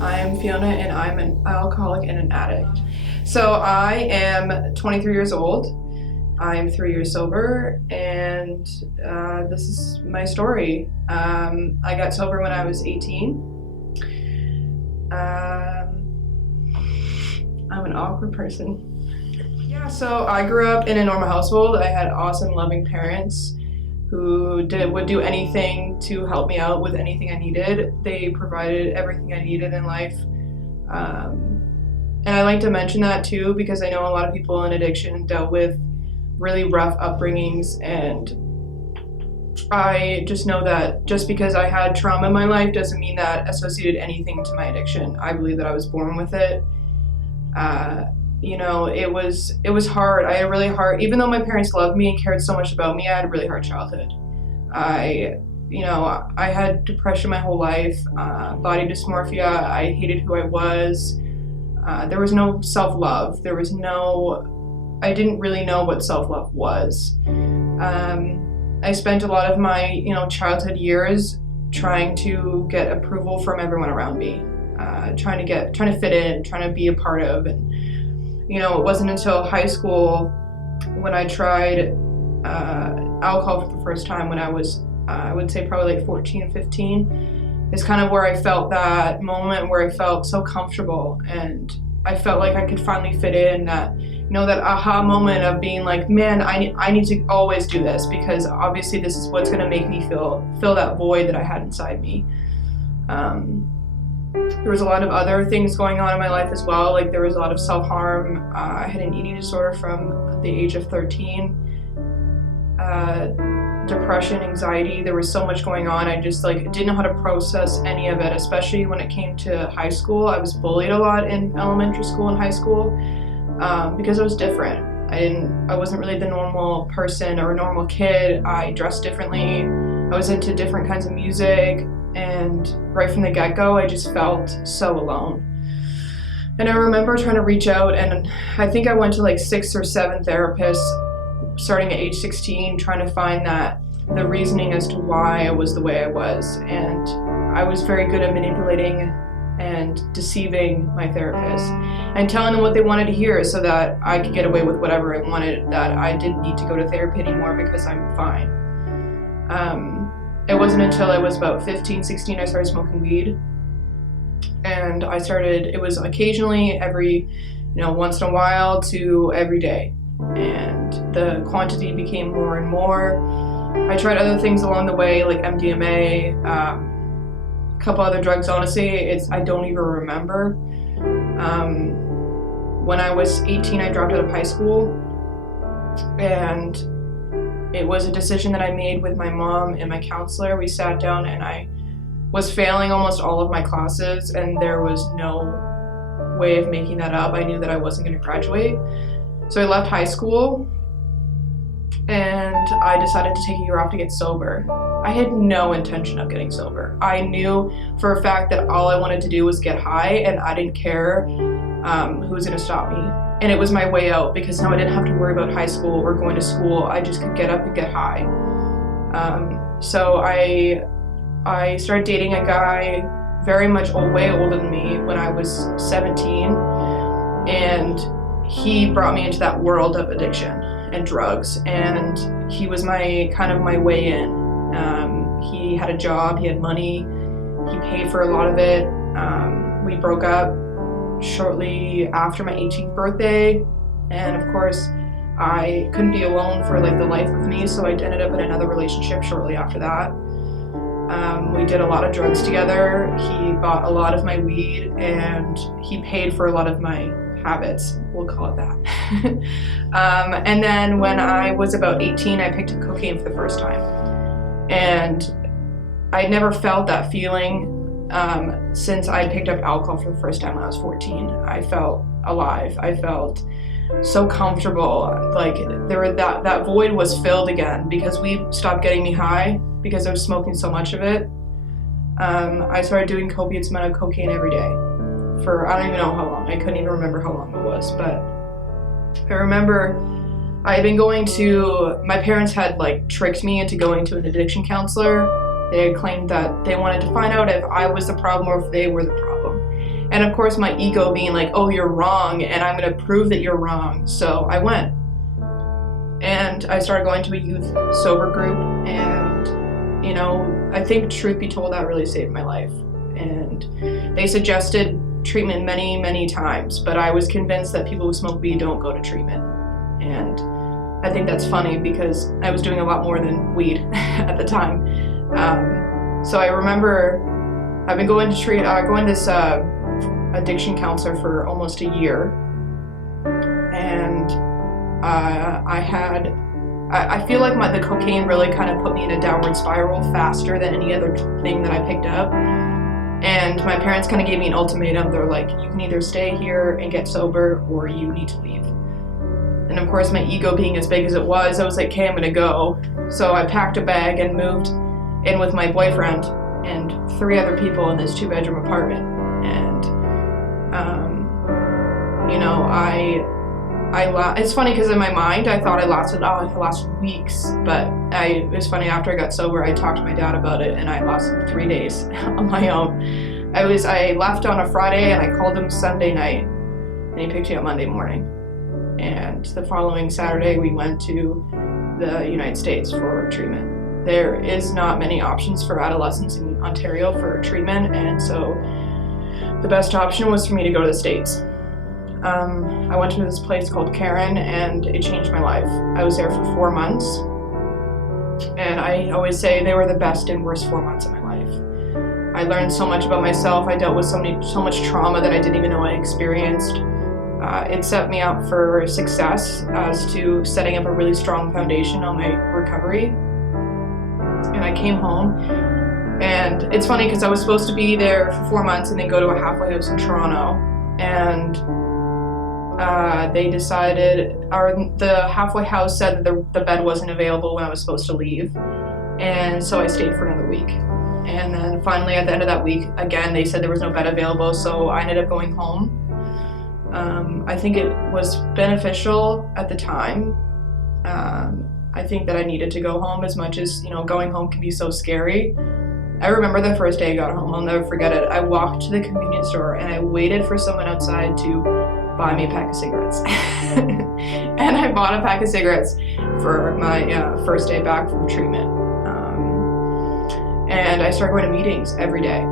I'm Fiona and I'm an alcoholic and an addict. So I am 23 years old. I'm 3 years sober, and this is my story. I got sober when I was 18. I'm an awkward person. Yeah, so I grew up in a normal household. I had awesome, loving parents who would do anything to help me out with anything I needed. They provided everything I needed in life. And I like to mention that too because I know a lot of people in addiction dealt with really rough upbringings, and I just know that just because I had trauma in my life doesn't mean that associated anything to my addiction. I believe that I was born with it. It was hard. I had a really hard, even though my parents loved me and cared so much about me, I had a really hard childhood. I had depression my whole life, body dysmorphia. I hated who I was. There was no self-love. I didn't really know what self-love was. I spent a lot of my, childhood years trying to get approval from everyone around me, trying to fit in, trying to be a part of. And, it wasn't until high school when I tried alcohol for the first time when I was, I would say probably like 14, 15, is kind of where I felt that moment where I felt so comfortable and I felt like I could finally fit in, that aha moment of being like, man, I need to always do this because obviously this is what's going to make me fill that void that I had inside me. There was a lot of other things going on in my life as well. Like there was a lot of self-harm. I had an eating disorder from the age of 13. Depression, anxiety, there was so much going on. I just didn't know how to process any of it, especially when it came to high school. I was bullied a lot in elementary school and high school because I was different. I wasn't really the normal person or a normal kid. I dressed differently. I was into different kinds of music, and right from the get-go, I just felt so alone. And I remember trying to reach out, and I think I went to 6 or 7 therapists starting at age 16, trying to find the reasoning as to why I was the way I was. And I was very good at manipulating and deceiving my therapists and telling them what they wanted to hear so that I could get away with whatever I wanted, that I didn't need to go to therapy anymore because I'm fine. It wasn't until I was about 15, 16, I started smoking weed. And it was occasionally every, once in a while to every day. And the quantity became more and more. I tried other things along the way, like MDMA, a couple other drugs. Honestly, I don't even remember. When I was 18, I dropped out of high school, and it was a decision that I made with my mom and my counselor. We sat down, and I was failing almost all of my classes, and there was no way of making that up. I knew that I wasn't going to graduate. So I left high school, and I decided to take a year off to get sober. I had no intention of getting sober. I knew for a fact that all I wanted to do was get high, and I didn't care who was going to stop me. And it was my way out because now I didn't have to worry about high school or going to school. I just could get up and get high. So I started dating a guy very much way older than me when I was 17, and he brought me into that world of addiction and drugs, and he was my way in. He had a job, he had money, he paid for a lot of it. We broke up shortly after my 18th birthday, and of course I couldn't be alone for the life of me, so I ended up in another relationship shortly after that. We did a lot of drugs together. He bought a lot of my weed, and he paid for a lot of my habits, we'll call it that. And then when I was about 18, I picked up cocaine for the first time. And I'd never felt that feeling since I picked up alcohol for the first time when I was 14. I felt alive. I felt so comfortable. That void was filled again because weed stopped getting me high because I was smoking so much of it. I started doing copious amount of cocaine every day for I don't even know how long. I couldn't even remember how long it was, but I remember I had been my parents had tricked me into going to an addiction counselor. They had claimed that they wanted to find out if I was the problem or if they were the problem. And of course my ego being like, oh, you're wrong, and I'm gonna prove that you're wrong. So I went. And I started going to a youth sober group, and, you know, I think truth be told, that really saved my life. And they suggested treatment many, many times, but I was convinced that people who smoke weed don't go to treatment. And I think that's funny because I was doing a lot more than weed at the time. So I remember I've been going to this addiction counselor for almost a year, and I feel like the cocaine really kind of put me in a downward spiral faster than any other thing that I picked up. And my parents kind of gave me an ultimatum. They're like, you can either stay here and get sober, or you need to leave. And of course, my ego being as big as it was, I was like, okay, I'm gonna go. So I packed a bag and moved in with my boyfriend and 3 other people in this 2-bedroom apartment. And, you know, it's funny because in my mind, I thought I lasted weeks, but it was funny, after I got sober, I talked to my dad about it, and I lasted 3 days on my own. I left on a Friday, and I called him Sunday night, and he picked me up Monday morning. And the following Saturday, we went to the United States for treatment. There is not many options for adolescents in Ontario for treatment, and so the best option was for me to go to the States. I went to this place called Karen, and it changed my life. I was there for 4 months, and I always say they were the best and worst 4 months of my life. I learned so much about myself. I dealt with so much trauma that I didn't even know I experienced. It set me up for success as to setting up a really strong foundation on my recovery. And I came home, and it's funny because I was supposed to be there for 4 months and then go to a halfway house in Toronto, and they decided, or the halfway house said that the bed wasn't available when I was supposed to leave, and so I stayed for another week. And then finally at the end of that week, again, they said there was no bed available, so I ended up going home. I think it was beneficial at the time. I think that I needed to go home, as much as, you know, going home can be so scary. I remember the first day I got home, I'll never forget it. I walked to the convenience store and I waited for someone outside to buy me a pack of cigarettes. And I bought a pack of cigarettes for my first day back from treatment. And I started going to meetings every day.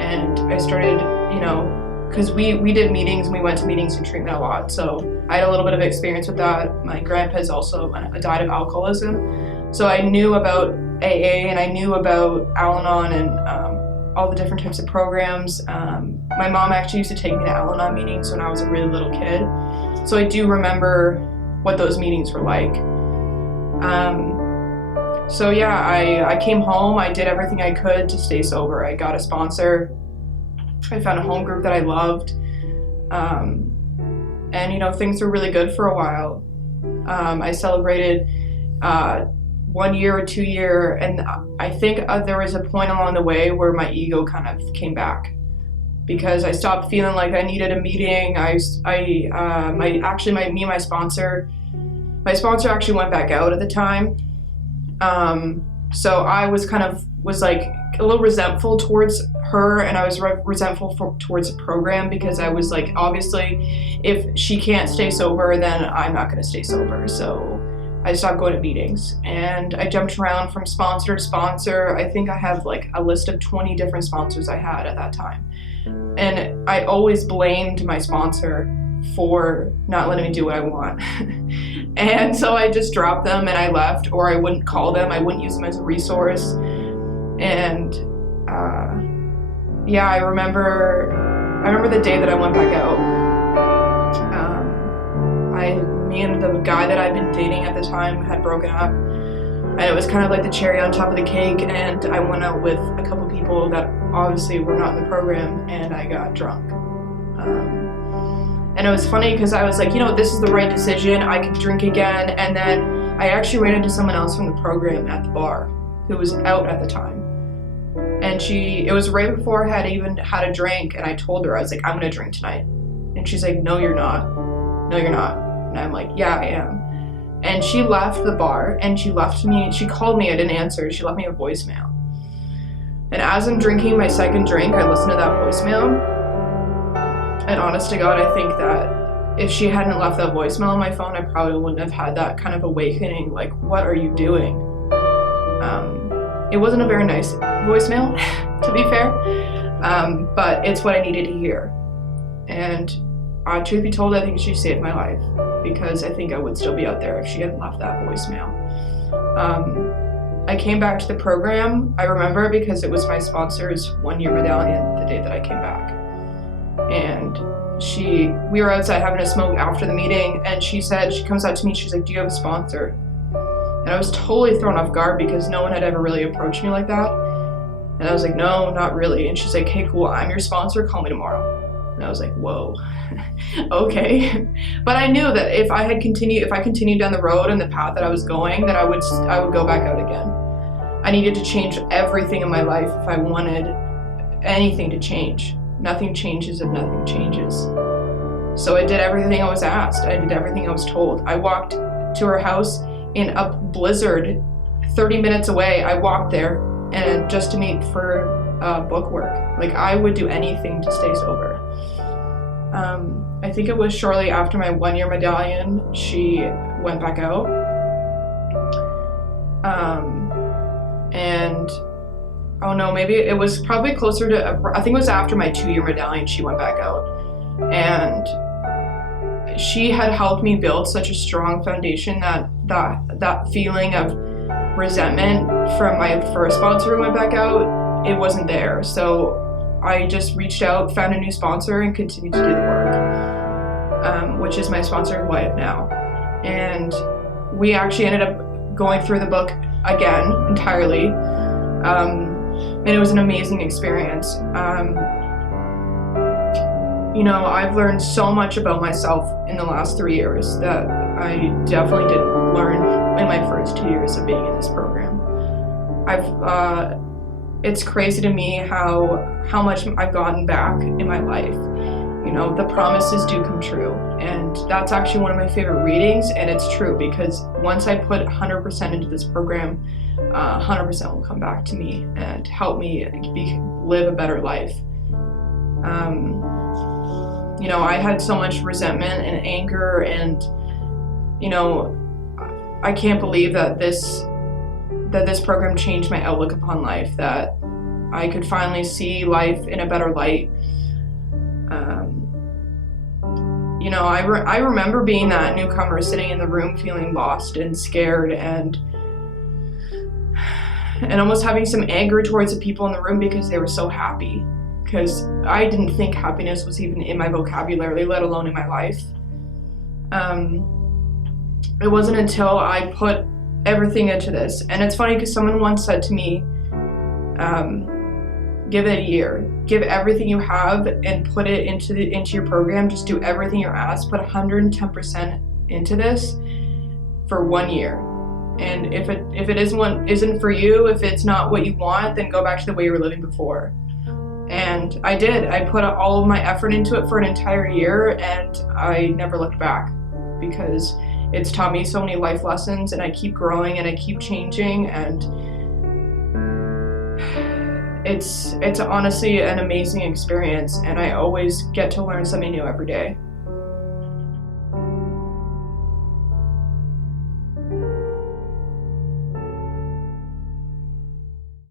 And I started, you know, because we did meetings and we went to meetings in treatment a lot. So I had a little bit of experience with that. My grandpa's also died of alcoholism. So I knew about AA, and I knew about Al-Anon and all the different types of programs. My mom actually used to take me to Al-Anon meetings when I was a really little kid. So I do remember what those meetings were like. So yeah, I came home, I did everything I could to stay sober. I got a sponsor. I found a home group that I loved. And you know, things were really good for a while. I celebrated 1 year or 2 year, and I think there was a point along the way where my ego kind of came back, because I stopped feeling like I needed a meeting. Me and my sponsor actually went back out at the time. So I was like a little resentful towards her, and I was resentful towards the program, because I was like, obviously, if she can't stay sober, then I'm not going to stay sober. So I stopped going to meetings, and I jumped around from sponsor to sponsor. I think I have like a list of 20 different sponsors I had at that time. And I always blamed my sponsor for not letting me do what I want. And so I just dropped them and I left, or I wouldn't call them. I wouldn't use them as a resource. And yeah, I remember the day that I went back out. Me and the guy that I'd been dating at the time had broken up, and it was kind of like the cherry on top of the cake, and I went out with a couple people that obviously were not in the program, and I got drunk. And it was funny because I was like, you know, this is the right decision, I could drink again. And then I actually ran into someone else from the program at the bar who was out at the time. And it was right before I had even had a drink, and I told her, I was like, I'm gonna drink tonight. And she's like, no, you're not. No, you're not. And I'm like, yeah, I am. And she left the bar, and she called me, I didn't answer, she left me a voicemail. And as I'm drinking my second drink, I listened to that voicemail, And honest to God, I think that if she hadn't left that voicemail on my phone, I probably wouldn't have had that kind of awakening, like, what are you doing? It wasn't a very nice voicemail, to be fair, but it's what I needed to hear. And truth be told, I think she saved my life, because I think I would still be out there if she hadn't left that voicemail. I came back to the program. I remember because it was my sponsor's 1-year medallion the day that I came back. And we were outside having a smoke after the meeting, and she comes out to me, she's like, do you have a sponsor? And I was totally thrown off guard because no one had ever really approached me like that. And I was like, no, not really. And she's like, hey, cool, I'm your sponsor, call me tomorrow. And I was like, whoa, okay. But I knew that if I continued down the road and the path that I was going, that I would go back out again. I needed to change everything in my life if I wanted anything to change. Nothing changes if nothing changes. So I did everything I was asked. I did everything I was told. I walked to her house in a blizzard 30 minutes away. I walked there and just to meet for book work. Like, I would do anything to stay sober. I think it was shortly after my 1-year medallion, she went back out. And oh no, maybe it was probably closer to, I think it was after my 2-year medallion she went back out. And she had helped me build such a strong foundation that feeling of resentment from my first sponsor who went back out, it wasn't there. So I just reached out, found a new sponsor, and continued to do the work, which is my sponsor who I have now. And we actually ended up going through the book again entirely. And it was an amazing experience. I've learned so much about myself in the last 3 years that I definitely didn't learn in my first 2 years of being in this program. It's crazy to me how much I've gotten back in my life. The promises do come true, and that's actually one of my favorite readings, and it's true because once I put 100% into this program, 100% will come back to me and help me live a better life. I had so much resentment and anger, and I can't believe that this program changed my outlook upon life, that I could finally see life in a better light. I remember being that newcomer sitting in the room feeling lost and scared and almost having some anger towards the people in the room because they were so happy. Because I didn't think happiness was even in my vocabulary, let alone in my life. It wasn't until I put everything into this, and it's funny because someone once said to me, give it a year, give everything you have and put it into your program. Just do everything you're asked, put 110% into this for 1 year. And if it isn't for you, if it's not what you want, then go back to the way you were living before. And I did. I put all of my effort into it for an entire year, and I never looked back because it's taught me so many life lessons, and I keep growing and I keep changing, and it's honestly an amazing experience, and I always get to learn something new every day.